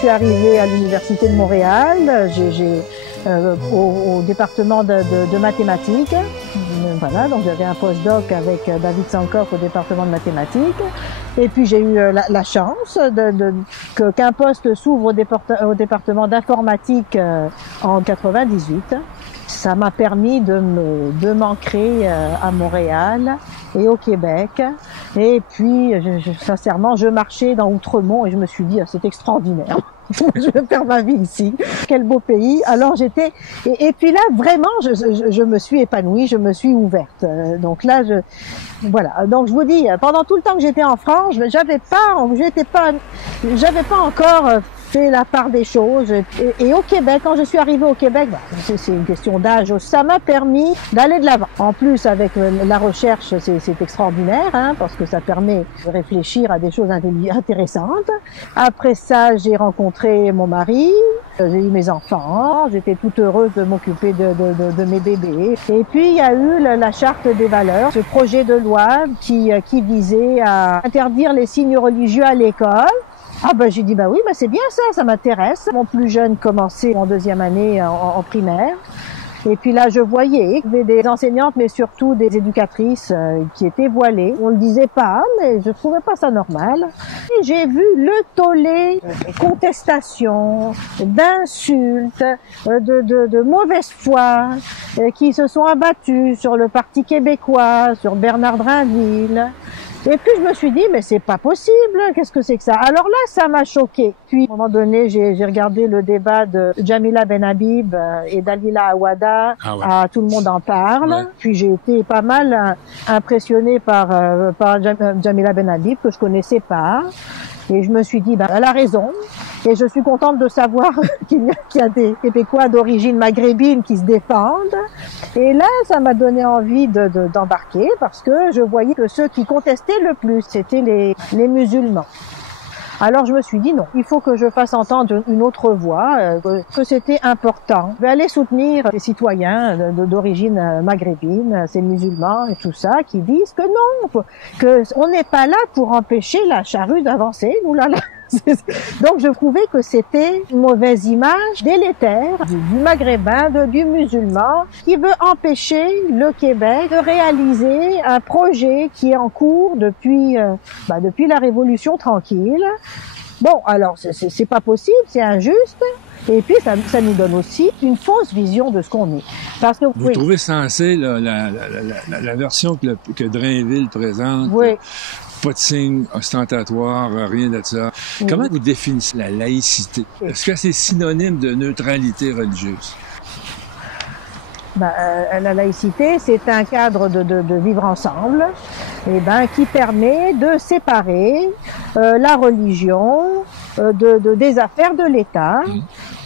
suis arrivée à l'Université de Montréal, au département de mathématiques. Voilà, donc j'avais un postdoc avec David Sankoff au département de mathématiques. Et puis j'ai eu la chance qu'un poste s'ouvre au département d'informatique en 98. Ça m'a permis de m'ancrer à Montréal et au Québec. Et puis, sincèrement, je marchais dans Outremont et je me suis dit, c'est extraordinaire. Je vais faire ma vie ici. Quel beau pays. Alors et puis là, vraiment, je me suis épanouie, je me suis ouverte. Donc là, voilà. Donc je vous dis, pendant tout le temps que j'étais en France, j'avais pas encore fait la part des choses. Et au Québec, quand je suis arrivée au Québec, c'est une question d'âge, ça m'a permis d'aller de l'avant. En plus, avec la recherche, c'est extraordinaire, hein, parce que ça permet de réfléchir à des choses intéressantes. Après ça, j'ai rencontré mon mari, j'ai eu mes enfants, j'étais toute heureuse de m'occuper de mes bébés. Et puis, il y a eu la Charte des valeurs, ce projet de loi qui visait à interdire les signes religieux à l'école. Ah j'ai dit oui, c'est bien ça m'intéresse. Mon plus jeune commençait en deuxième année en primaire. Et puis là, je voyais des enseignantes, mais surtout des éducatrices qui étaient voilées. On le disait pas, mais je trouvais pas ça normal. Et j'ai vu le tollé de contestations, d'insultes, de mauvaise foi qui se sont abattus sur le Parti québécois, sur Bernard Drinville. Et puis je me suis dit, mais c'est pas possible, qu'est-ce que c'est que ça? Alors là, ça m'a choquée. Puis à un moment donné, j'ai regardé le débat de Jamila Benhabib et Dalila Awada, Tout le monde en parle. Ouais. Puis j'ai été pas mal impressionnée par Jamila Benhabib, que je connaissais pas. Et je me suis dit, elle a raison. Et je suis contente de savoir qu'il y a des Québécois d'origine maghrébine qui se défendent. Et là, ça m'a donné envie d'embarquer parce que je voyais que ceux qui contestaient le plus, c'était les musulmans. Alors je me suis dit non, il faut que je fasse entendre une autre voix, que c'était important. Je vais aller soutenir les citoyens d'origine maghrébine, ces musulmans et tout ça, qui disent que non, que on n'est pas là pour empêcher la charrue d'avancer. Oulala. Donc je trouvais que c'était une mauvaise image délétère du maghrébin, du musulman, qui veut empêcher le Québec de réaliser un projet qui est en cours depuis la Révolution tranquille. Bon, alors c'est pas possible, c'est injuste. Et puis ça nous donne aussi une fausse vision de ce qu'on est. Parce que vous trouvez sensé la version que Drainville présente? Oui. Pas de signe ostentatoire, rien de ça. Oui. Comment vous définissez la laïcité? Est-ce que c'est synonyme de neutralité religieuse? La laïcité, c'est un cadre de vivre ensemble, qui permet de séparer la religion des affaires de l'État.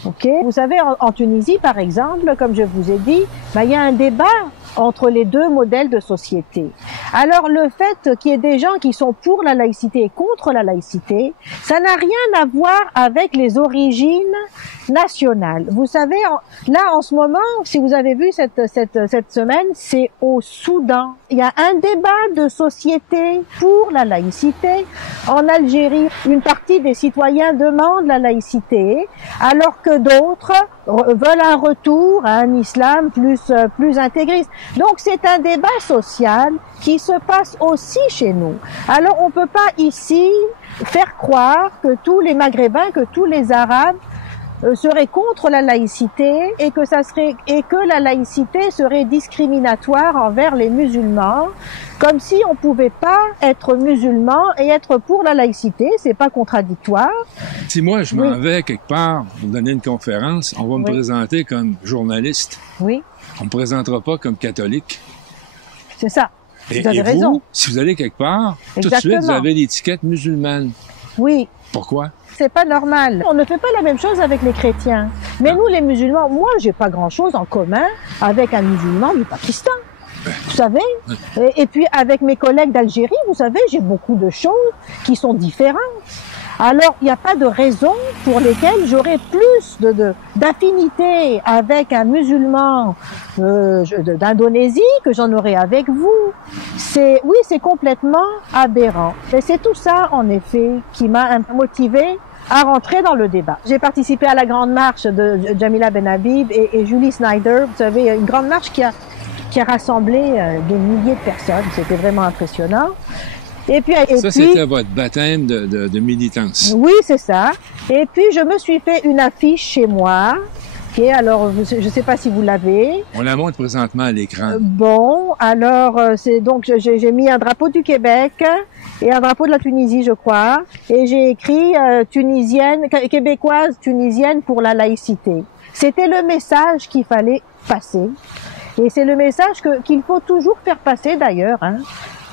Okay. Vous savez, en Tunisie, par exemple, comme je vous ai dit, il y a un débat entre les deux modèles de société. Alors, le fait qu'il y ait des gens qui sont pour la laïcité et contre la laïcité, ça n'a rien à voir avec les origines nationales. Vous savez, là, en ce moment, si vous avez vu cette semaine, c'est au Soudan. Il y a un débat de société pour la laïcité. En Algérie, une partie des citoyens demandent la laïcité, alors que d'autres veulent un retour à un islam plus intégriste. Donc c'est un débat social qui se passe aussi chez nous. Alors on peut pas ici faire croire que tous les Maghrébins, que tous les Arabes seraient contre la laïcité et que la laïcité serait discriminatoire envers les musulmans, comme si on pouvait pas être musulman et être pour la laïcité, c'est pas contradictoire. Si moi je m'en vais quelque part pour donner une conférence, on va me présenter comme journaliste. Oui. On me présentera pas comme catholique. C'est ça. Vous avez raison. Vous, si vous allez quelque part, tout de suite vous avez l'étiquette musulmane. Oui. Pourquoi? C'est pas normal. On ne fait pas la même chose avec les chrétiens. Mais nous, les musulmans, moi, j'ai pas grand-chose en commun avec un musulman du Pakistan. Vous savez? Et puis, avec mes collègues d'Algérie, vous savez, j'ai beaucoup de choses qui sont différentes. Alors, il n'y a pas de raison pour lesquelles j'aurais plus d'affinité avec un musulman d'Indonésie que j'en aurais avec vous. C'est complètement aberrant. Et c'est tout ça, en effet, qui m'a motivé à rentrer dans le débat. J'ai participé à la grande marche de Jamila Benhabib et Julie Snyder. Vous savez, une grande marche qui a rassemblé des milliers de personnes. C'était vraiment impressionnant. Et puis, c'était votre baptême de militance. Oui, c'est ça. Et puis, je me suis fait une affiche chez moi. Okay, alors, je ne sais pas si vous l'avez. On la montre présentement à l'écran. Bon, alors, c'est donc, j'ai mis un drapeau du Québec et un drapeau de la Tunisie, je crois. Et j'ai écrit québécoise, tunisienne pour la laïcité. C'était le message qu'il fallait passer. Et c'est le message qu'il faut toujours faire passer, d'ailleurs, hein.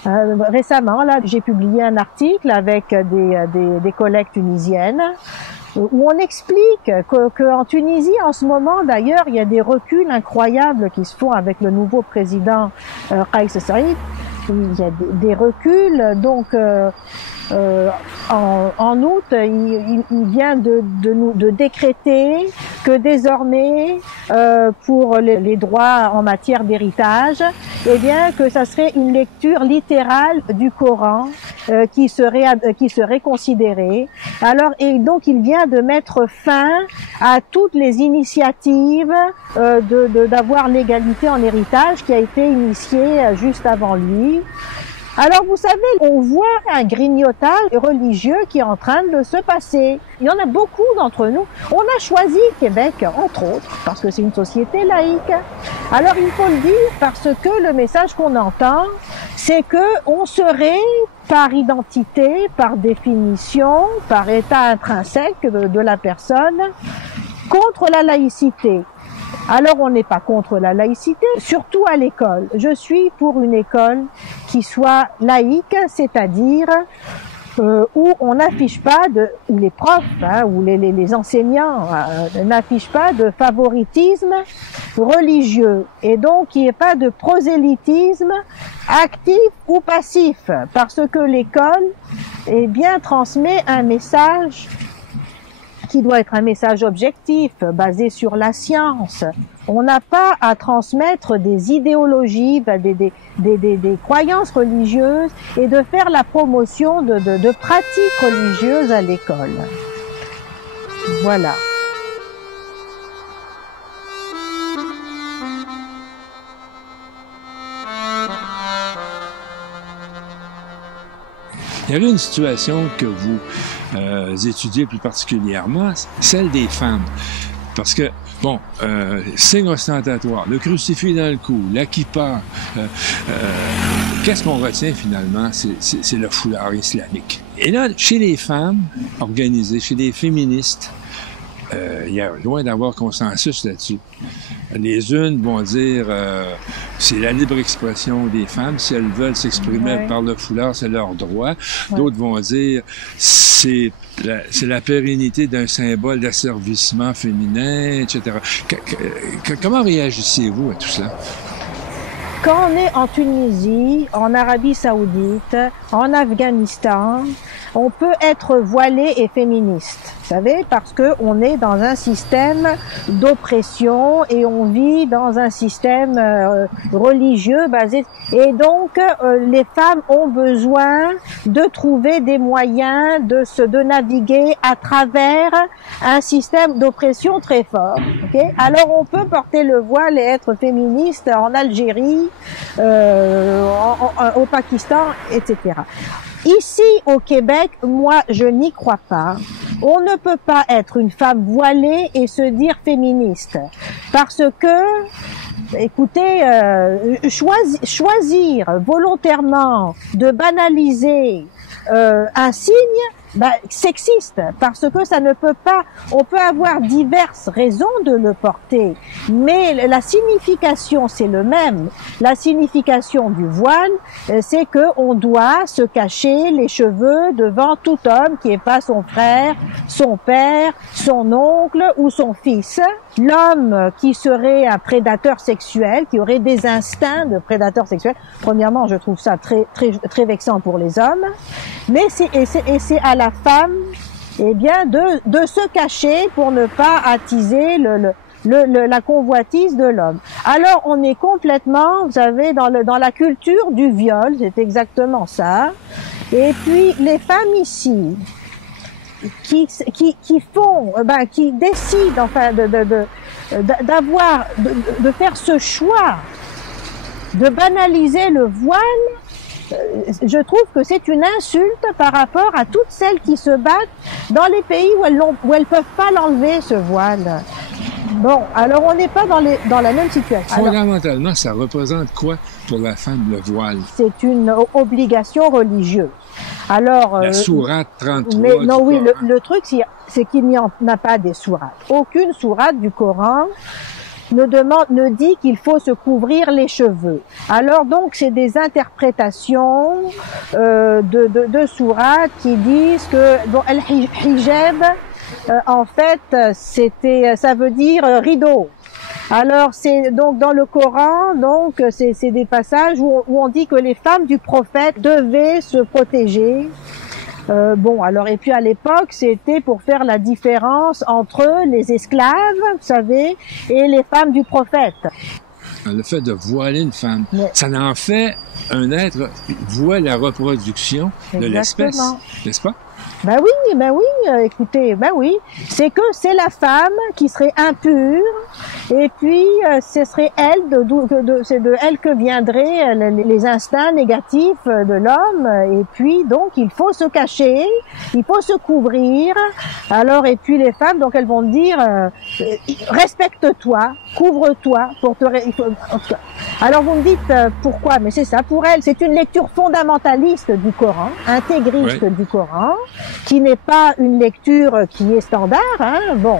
Récemment, là, j'ai publié un article avec des collègues tunisiennes où on explique qu'en Tunisie, en ce moment, d'ailleurs, il y a des reculs incroyables qui se font avec le nouveau président Kais Saied. Il y a des reculs, donc en août, il vient de décréter que désormais, pour les droits en matière d'héritage, eh bien que ça serait une lecture littérale du Coran qui serait considérée. Alors, et donc il vient de mettre fin à toutes les initiatives d'avoir l'égalité en héritage qui a été initiée juste avant lui. Alors, vous savez, on voit un grignotage religieux qui est en train de se passer. Il y en a beaucoup d'entre nous. On a choisi Québec, entre autres, parce que c'est une société laïque. Alors, il faut le dire parce que le message qu'on entend, c'est que on serait, par identité, par définition, par état intrinsèque de la personne, contre la laïcité. Alors, on n'est pas contre la laïcité, surtout à l'école. Je suis pour une école qui soit laïque, c'est-à-dire où on n'affiche pas où les profs, où les enseignants n'affichent pas de favoritisme religieux, et donc il n'y ait pas de prosélytisme actif ou passif, parce que l'école, eh bien, transmet un message qui doit être un message objectif, basé sur la science. On n'a pas à transmettre des idéologies, des croyances religieuses et de faire la promotion de pratiques religieuses à l'école. Voilà. Il y avait une situation que vous étudiez plus particulièrement, celle des femmes. Parce que, bon, signe ostentatoire, le crucifix dans le cou, la kippa, qu'est-ce qu'on retient finalement? C'est le foulard islamique. Et là, chez les femmes organisées, chez les féministes, il y a loin d'avoir consensus là-dessus. Les unes vont dire c'est la libre expression des femmes, si elles veulent s'exprimer par le foulard, c'est leur droit. D'autres vont dire c'est la pérennité d'un symbole d'asservissement féminin, etc. Comment réagissez-vous à tout cela? Quand on est en Tunisie, en Arabie Saoudite, en Afghanistan, on peut être voilé et féministe, vous savez, parce que on est dans un système d'oppression et on vit dans un système religieux basé. Et donc, les femmes ont besoin de trouver des moyens de naviguer à travers un système d'oppression très fort. Okay? Alors, on peut porter le voile et être féministe en Algérie, au Pakistan, etc. Ici, au Québec, moi, je n'y crois pas. On ne peut pas être une femme voilée et se dire féministe. Parce que, écoutez, choisir volontairement de banaliser un signe, sexiste, parce que ça ne peut pas, on peut avoir diverses raisons de le porter, mais la signification c'est le même. La signification du voile, c'est que on doit se cacher les cheveux devant tout homme qui est pas son frère, son père, son oncle ou son fils. L'homme qui serait un prédateur sexuel, qui aurait des instincts de prédateur sexuel, premièrement, je trouve ça très vexant pour les hommes, mais c'est à la femme, eh bien, de se cacher pour ne pas attiser la convoitise de l'homme. Alors, on est complètement, vous savez, dans la culture du viol, c'est exactement ça. Et puis, les femmes ici, qui décident enfin de faire ce choix de banaliser le voile, je trouve que c'est une insulte par rapport à toutes celles qui se battent dans les pays où elles peuvent pas l'enlever, ce voile. Bon, alors on n'est pas dans la même situation. Fondamentalement, ça représente quoi pour la femme, le voile? C'est une obligation religieuse. Alors, la sourate 33 mais non, du oui, Coran. le truc, c'est qu'il n'y en a pas des sourates. Aucune sourate du Coran ne dit qu'il faut se couvrir les cheveux. Alors donc, c'est des interprétations de sourates qui disent que bon, al-hijab, en fait, ça veut dire rideau. Alors c'est donc dans le Coran, donc c'est des passages où on dit que les femmes du prophète devaient se protéger. Bon, alors et puis à l'époque, c'était pour faire la différence entre les esclaves, vous savez, et les femmes du prophète. Le fait de voiler une femme, ça en fait un être qui voit la reproduction de l'espèce, n'est-ce pas? Ben oui, écoutez, ben oui, c'est la femme qui serait impure, et puis ce serait elle, c'est de elle que viendraient les instincts négatifs de l'homme, et puis donc il faut se cacher, il faut se couvrir. Alors et puis les femmes, donc elles vont dire respecte-toi, couvre-toi pour te. Alors vous me dites pourquoi? Mais c'est ça pour elle, c'est une lecture fondamentaliste du Coran, intégriste du Coran, qui n'est pas une lecture qui est standard, hein, bon.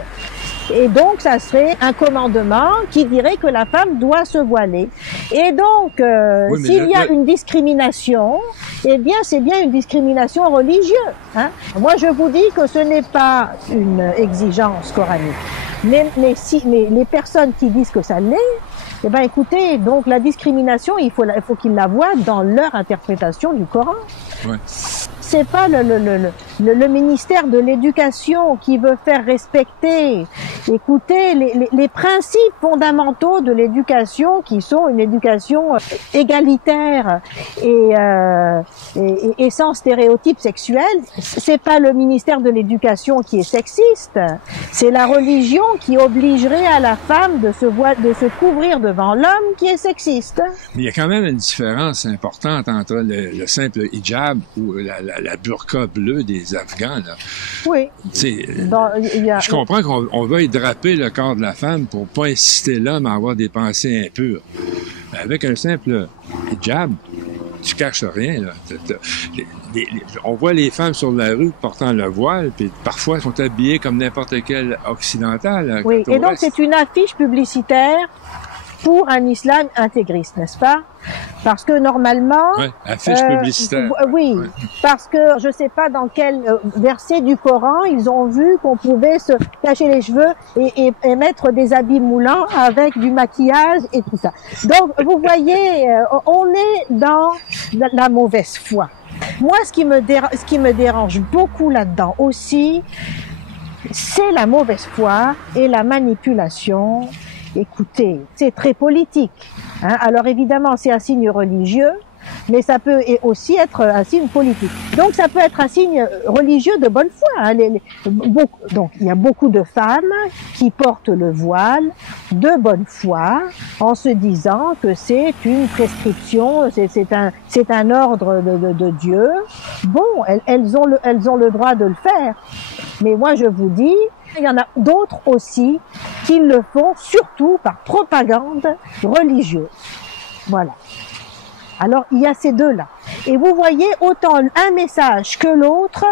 Et donc, ça serait un commandement qui dirait que la femme doit se voiler. Et donc, s'il y a une discrimination, eh bien, c'est bien une discrimination religieuse. Hein. Moi, je vous dis que ce n'est pas une exigence coranique. Mais les personnes qui disent que ça l'est, eh ben, écoutez, donc la discrimination, il faut qu'ils la voient dans leur interprétation du Coran. Ouais. C'est pas le ministère de l'Éducation qui veut faire respecter, écoutez, les principes fondamentaux de l'éducation, qui sont une éducation égalitaire et sans stéréotypes sexuels. C'est pas le ministère de l'Éducation qui est sexiste, c'est la religion qui obligerait à la femme de se couvrir devant l'homme qui est sexiste. Mais il y a quand même une différence importante entre le simple hijab ou la burqa bleue des Afghans, là. Oui. Je comprends qu'on veuille draper le corps de la femme pour pas inciter l'homme à avoir des pensées impures. Mais avec un simple hijab, tu caches rien, là. On voit les femmes sur la rue portant le voile, puis parfois elles sont habillées comme n'importe quel occidental. Oui, et donc c'est une affiche publicitaire pour un islam intégriste, n'est-ce pas? Parce que normalement... Oui, affiche publicitaire. Oui, ouais. Parce que je sais pas dans quel verset du Coran ils ont vu qu'on pouvait se cacher les cheveux et mettre des habits moulants avec du maquillage et tout ça. Donc, vous voyez, on est dans la mauvaise foi. Moi, ce qui me dérange beaucoup là-dedans aussi, c'est la mauvaise foi et la manipulation. Écoutez, c'est très politique. Hein. Alors évidemment, c'est un signe religieux, mais ça peut aussi être un signe politique. Donc ça peut être un signe religieux de bonne foi. Hein. Donc il y a beaucoup de femmes qui portent le voile de bonne foi, en se disant que c'est une prescription, c'est un ordre de Dieu. Bon, elles ont le droit de le faire. Mais moi je vous dis, il y en a d'autres aussi qui le font surtout par propagande religieuse. Voilà. Alors, il y a ces deux-là. Et vous voyez, autant un message que l'autre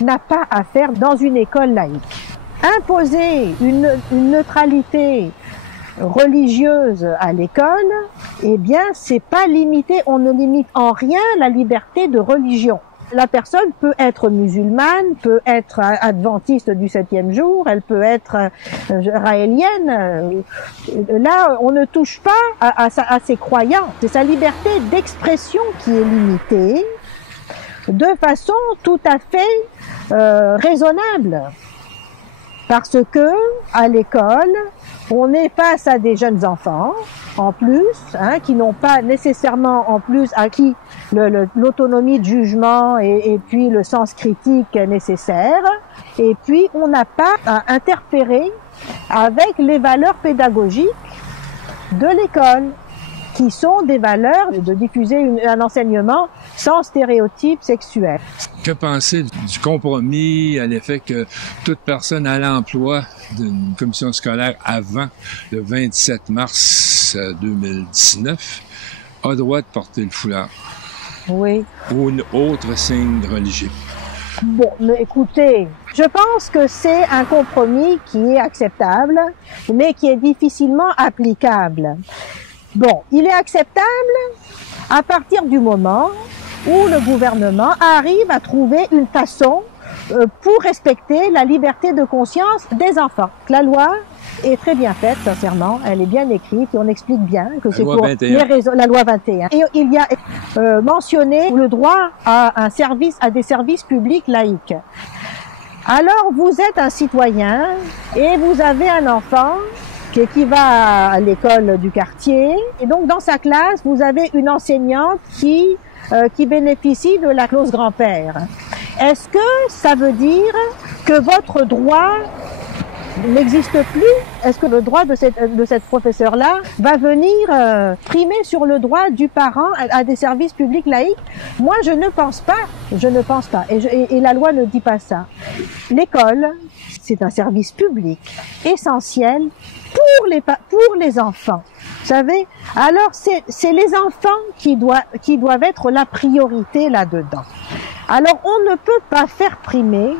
n'a pas à faire dans une école laïque. Imposer une neutralité religieuse à l'école, eh bien, c'est pas limité, on ne limite en rien la liberté de religion. La personne peut être musulmane, peut être adventiste du 7e jour, elle peut être raélienne. Là, on ne touche pas à ses croyances. C'est sa liberté d'expression qui est limitée de façon tout à fait raisonnable. Parce que, à l'école, on est face à des jeunes enfants, en plus, hein, qui n'ont pas nécessairement en plus acquis l'autonomie de jugement et puis le sens critique nécessaire. et puis on n'a pas à interférer avec les valeurs pédagogiques de l'école, qui sont des valeurs de diffuser un enseignement sans stéréotypes sexuels. Que penser du compromis à l'effet que toute personne à l'emploi d'une commission scolaire avant le 27 mars 2019 a droit de porter le foulard? Oui. Ou un autre signe religieux? Bon, mais écoutez, je pense que c'est un compromis qui est acceptable, mais qui est difficilement applicable. Bon, il est acceptable à partir du moment où le gouvernement arrive à trouver une façon pour respecter la liberté de conscience des enfants. La loi est très bien faite, sincèrement, elle est bien écrite et on explique bien que c'est pour les raisons, la loi 21. Et il y a mentionné le droit à des services publics laïques. Alors, vous êtes un citoyen et vous avez un enfant qui va à l'école du quartier. Et donc, dans sa classe, vous avez une enseignante qui bénéficie de la clause grand-père. Est-ce que ça veut dire que votre droit n'existe plus? Est-ce que le droit de cette professeure-là va venir primer sur le droit du parent à des services publics laïques? Moi, je ne pense pas. Je ne pense pas. Et la loi ne dit pas ça. L'école, c'est un service public essentiel pour les enfants. Vous savez? Alors, c'est les enfants qui doivent être la priorité là-dedans. Alors, on ne peut pas faire primer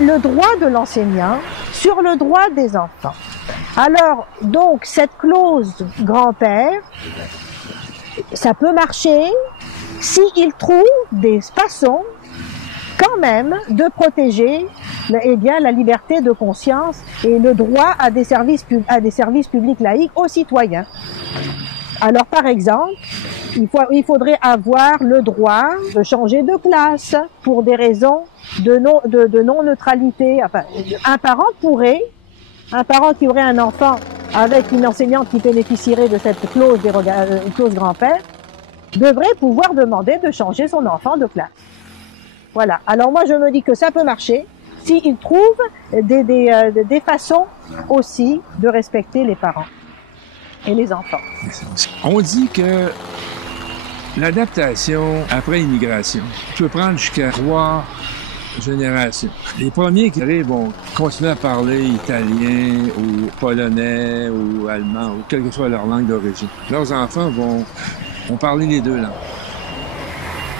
le droit de l'enseignant sur le droit des enfants. Alors, donc, cette clause grand-père, ça peut marcher s'il trouve des façons quand même de protéger la liberté de conscience et le droit à des services publics laïques aux citoyens. Alors, par exemple, il faudrait avoir le droit de changer de classe pour des raisons de non-neutralité. Enfin, un parent qui aurait un enfant avec une enseignante qui bénéficierait de cette clause grand-père, devrait pouvoir demander de changer son enfant de classe. Voilà. Alors moi, je me dis que ça peut marcher s'il trouve des façons aussi de respecter les parents et les enfants. On dit que l'adaptation après l'immigration peut prendre jusqu'à 3 générations. Les premiers qui arrivent vont continuer à parler italien ou polonais ou allemand ou quelle que soit leur langue d'origine. Leurs enfants vont parler les deux langues.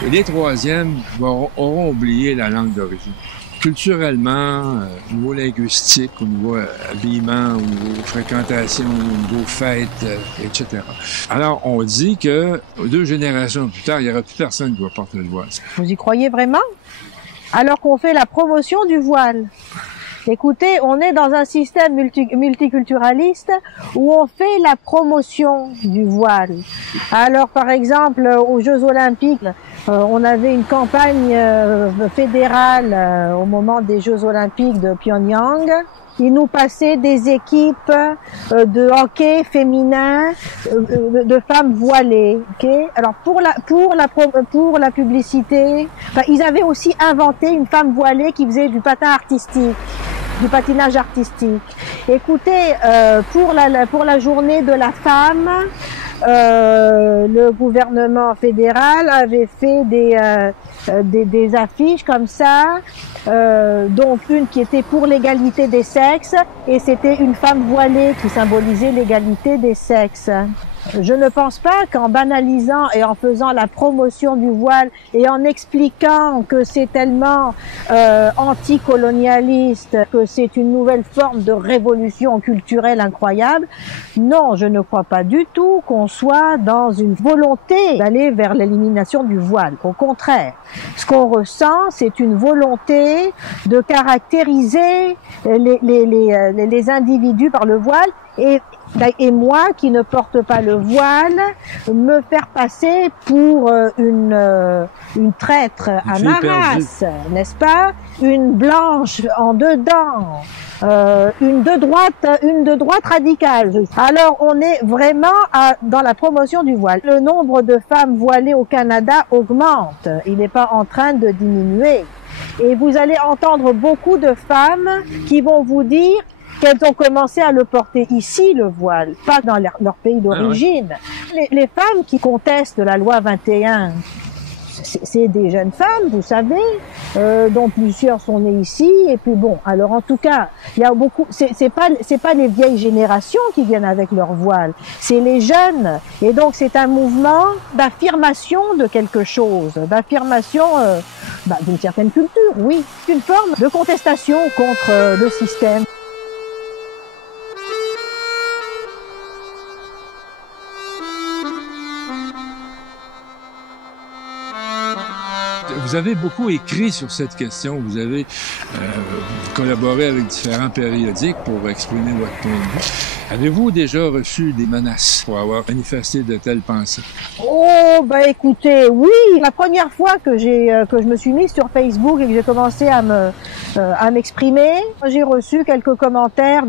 Et les troisièmes auront oublié la langue d'origine. Culturellement, au niveau linguistique, au niveau habillement, au niveau fréquentation, au niveau fête, etc. Alors, on dit que 2 générations plus tard, il n'y aura plus personne qui va porter le voile. Vous y croyez vraiment? Alors qu'on fait la promotion du voile. Écoutez, on est dans un système multiculturaliste où on fait la promotion du voile. Alors, par exemple, aux Jeux Olympiques, on avait une campagne fédérale au moment des Jeux Olympiques de Pyongyang. Ils nous passaient des équipes de hockey féminin de femmes voilées. Okay? Alors pour la publicité, ils avaient aussi inventé une femme voilée qui faisait du patinage artistique. Écoutez, pour la journée de la femme, le gouvernement fédéral avait fait des affiches comme ça, donc une qui était pour l'égalité des sexes, et c'était une femme voilée qui symbolisait l'égalité des sexes. Je ne pense pas qu'en banalisant et en faisant la promotion du voile et en expliquant que c'est tellement anticolonialiste, que c'est une nouvelle forme de révolution culturelle incroyable, non, je ne crois pas du tout qu'on soit dans une volonté d'aller vers l'élimination du voile. Au contraire, ce qu'on ressent, c'est une volonté de caractériser les individus par le voile et moi, qui ne porte pas le voile, me faire passer pour une traître à ma race, n'est-ce pas? Une blanche en dedans, une de droite radicale. Alors, on est vraiment dans la promotion du voile. Le nombre de femmes voilées au Canada augmente. Il n'est pas en train de diminuer. Et vous allez entendre beaucoup de femmes qui vont vous dire qu'elles ont commencé à le porter ici, le voile, pas dans leur pays d'origine. Les femmes qui contestent la loi 21, c'est des jeunes femmes, vous savez, dont plusieurs sont nées ici. Et puis bon, alors en tout cas, il y a beaucoup. C'est pas les vieilles générations qui viennent avec leur voile, c'est les jeunes. Et donc c'est un mouvement d'affirmation de quelque chose, d'affirmation d'une certaine culture. Oui, une forme de contestation contre le système. Vous avez beaucoup écrit sur cette question. Vous avez collaboré avec différents périodiques pour exprimer votre point de vue. Avez-vous déjà reçu des menaces pour avoir manifesté de telles pensées? Oh, écoutez, oui. La première fois que je me suis mise sur Facebook et que j'ai commencé à m'exprimer, j'ai reçu quelques commentaires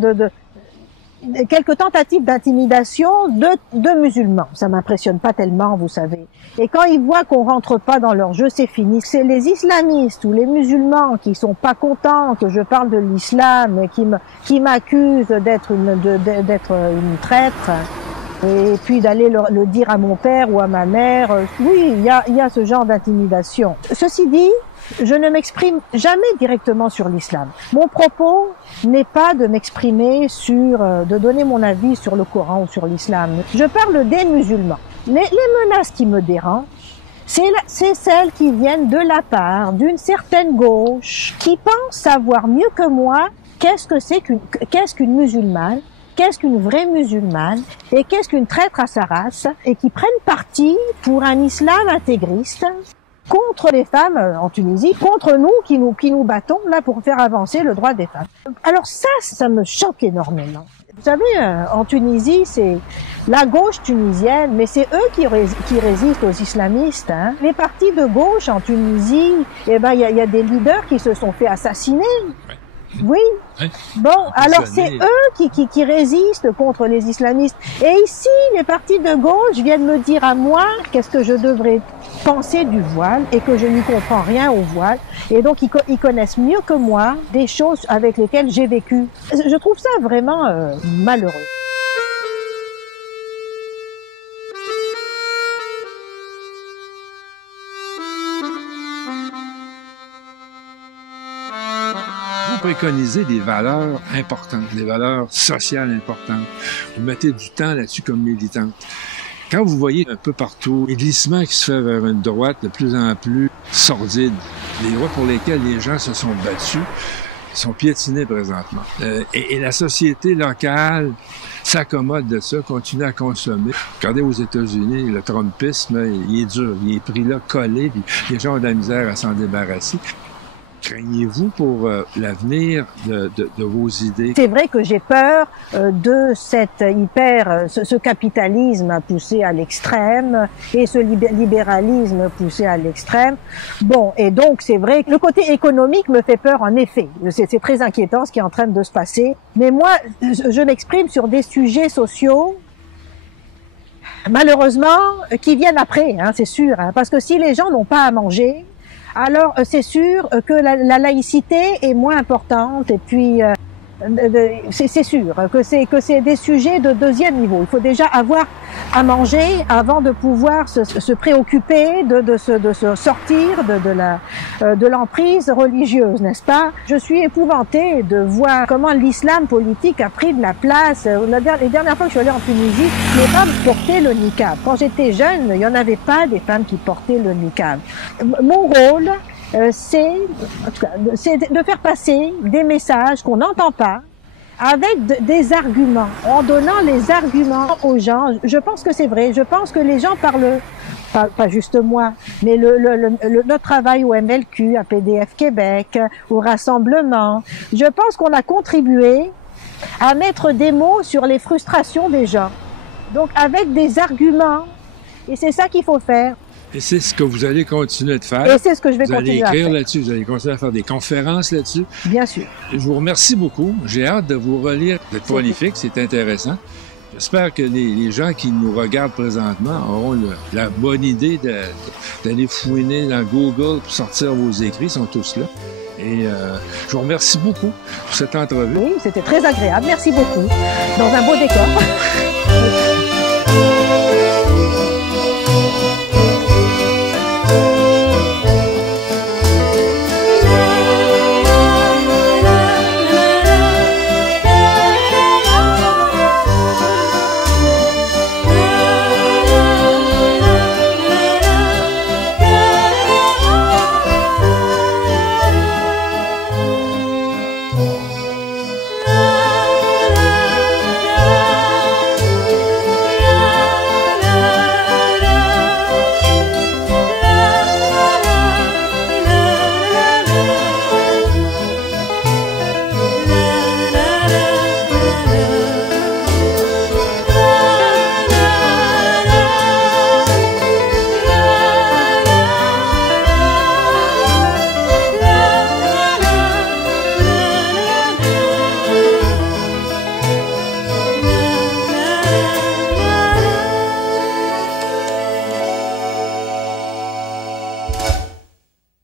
quelques tentatives d'intimidation de musulmans. Ça m'impressionne pas tellement, vous savez. Et quand ils voient qu'on rentre pas dans leur jeu, c'est fini. C'est les islamistes ou les musulmans qui sont pas contents que je parle de l'islam et qui m'accusent d'être une traître. Et puis d'aller le dire à mon père ou à ma mère. Oui, il y a ce genre d'intimidation. Ceci dit, je ne m'exprime jamais directement sur l'islam. Mon propos n'est pas de m'exprimer de donner mon avis sur le Coran ou sur l'islam. Je parle des musulmans. Les menaces qui me dérangent, c'est celles qui viennent de la part d'une certaine gauche qui pense savoir mieux que moi qu'est-ce qu'une musulmane, qu'est-ce qu'une vraie musulmane et qu'est-ce qu'une traître à sa race, et qui prennent parti pour un islam intégriste contre les femmes en Tunisie, contre nous qui nous battons là pour faire avancer le droit des femmes. Alors ça me choque énormément. Vous savez, en Tunisie, c'est la gauche tunisienne, mais c'est eux qui résistent aux islamistes. Hein. Les partis de gauche en Tunisie, il y a des leaders qui se sont fait assassiner. Oui. Bon, alors c'est eux qui résistent contre les islamistes. Et ici, les partis de gauche viennent me dire à moi qu'est-ce que je devrais penser du voile et que je n'y comprends rien au voile. Et donc, ils connaissent mieux que moi des choses avec lesquelles j'ai vécu. Je trouve ça vraiment malheureux. Préconiser des valeurs importantes, des valeurs sociales importantes. Vous mettez du temps là-dessus comme militante. Quand vous voyez un peu partout les glissements qui se fait vers une droite de plus en plus sordide, les droits pour lesquels les gens se sont battus sont piétinés présentement. Et la société locale s'accommode de ça, continue à consommer. Regardez aux États-Unis, le trumpisme, il est dur, il est pris là, collé, puis les gens ont de la misère à s'en débarrasser. Craignez-vous pour l'avenir de vos idées? C'est vrai que j'ai peur de ce capitalisme poussé à l'extrême et ce libéralisme poussé à l'extrême. Bon, et donc c'est vrai que le côté économique me fait peur en effet. C'est très inquiétant ce qui est en train de se passer. Mais moi, je m'exprime sur des sujets sociaux malheureusement qui viennent après, hein, c'est sûr. Hein, parce que si les gens n'ont pas à manger, alors c'est sûr que la laïcité est moins importante, et puis c'est sûr que c'est des sujets de deuxième niveau. Il faut déjà avoir à manger avant de pouvoir se préoccuper de se sortir de l'emprise religieuse, n'est-ce pas? Je suis épouvantée de voir comment l'islam politique a pris de la place. Les dernières fois que je suis allée en Tunisie, les femmes portaient le niqab. Quand j'étais jeune, il n'y en avait pas des femmes qui portaient le niqab. Mon rôle, c'est de faire passer des messages qu'on n'entend pas avec des arguments, en donnant les arguments aux gens. Je pense que c'est vrai, je pense que les gens parlent, pas juste moi, mais notre travail au MLQ, à PDF Québec, au Rassemblement, je pense qu'on a contribué à mettre des mots sur les frustrations des gens. Donc avec des arguments, et c'est ça qu'il faut faire. Et c'est ce que vous allez continuer de faire. Et c'est ce que je vais continuer à faire. Vous allez écrire là-dessus, vous allez continuer à faire des conférences là-dessus. Bien sûr. Je vous remercie beaucoup. J'ai hâte de vous relire. Vous êtes prolifique, c'est intéressant. J'espère que les gens qui nous regardent présentement auront la bonne idée d'aller fouiner dans Google pour sortir vos écrits. Ils sont tous là. Et je vous remercie beaucoup pour cette entrevue. Oui, c'était très agréable. Merci beaucoup. Dans un beau décor.